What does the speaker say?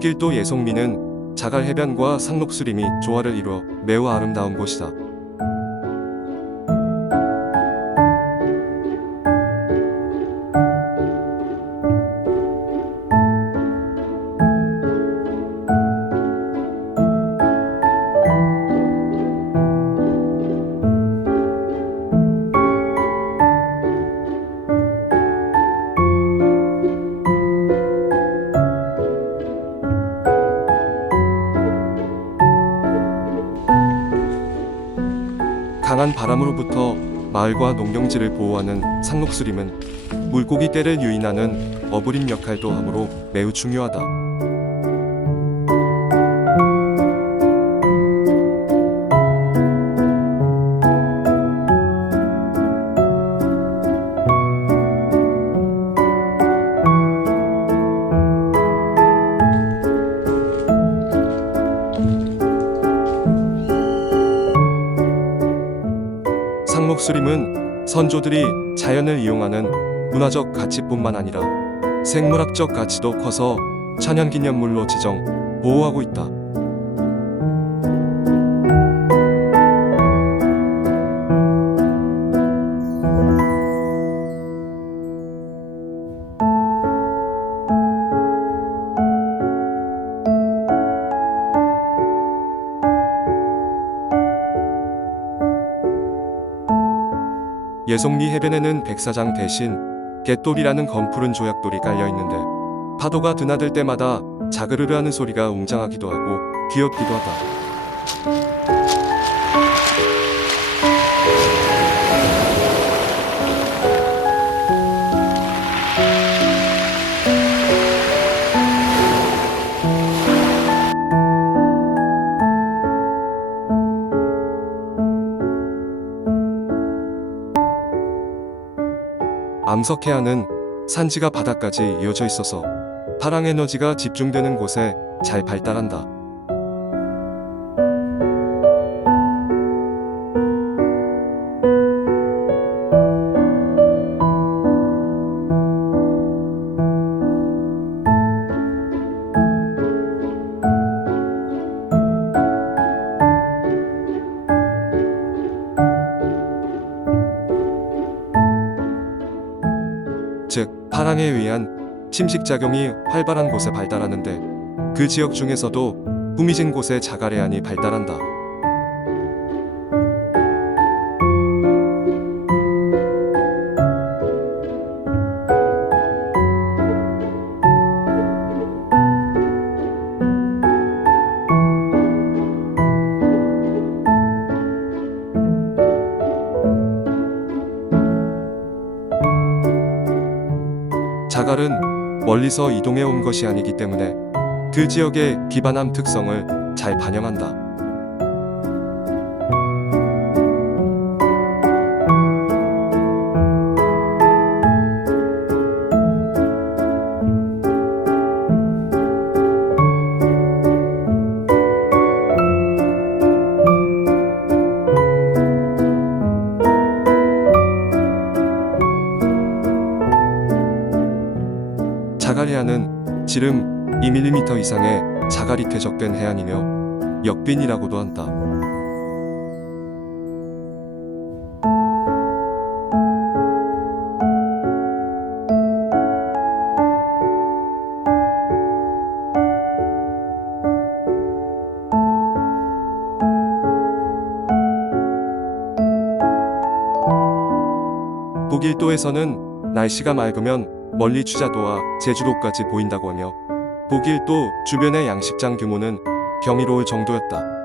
북일도 예송리는 자갈 해변과 상록수림이 조화를 이루어 매우 아름다운 곳이다. 강한 바람으로부터 마을과 농경지를 보호하는 상록수림은 물고기 떼를 유인하는 어부림 역할도 하므로 매우 중요하다. 상록수림은 선조들이 자연을 이용하는 문화적 가치뿐만 아니라 생물학적 가치도 커서 천연기념물로 지정, 보호하고 있다. 예송리 해변에는 백사장 대신 갯돌이라는 검푸른 조약돌이 깔려있는데 파도가 드나들 때마다 자그르르 하는 소리가 웅장하기도 하고 귀엽기도 하다. 암석해안은 산지가 바다까지 이어져 있어서 파랑에너지가 집중되는 곳에 잘 발달한다. 즉, 파랑에 의한 침식작용이 활발한 곳에 발달하는데 그 지역 중에서도 후미진 곳에 자갈해안이 발달한다. 자갈은 멀리서 이동해 온 것이 아니기 때문에 그 지역의 비반함 특성을 잘 반영한다. 자갈해안은 지름 2mm 이상의 자갈이 퇴적된 해안이며 역빈이라고도 한다. 북일도에서는 날씨가 맑으면 멀리 추자도와 제주도까지 보인다고 하며 북일도 주변의 양식장 규모는 경이로울 정도였다.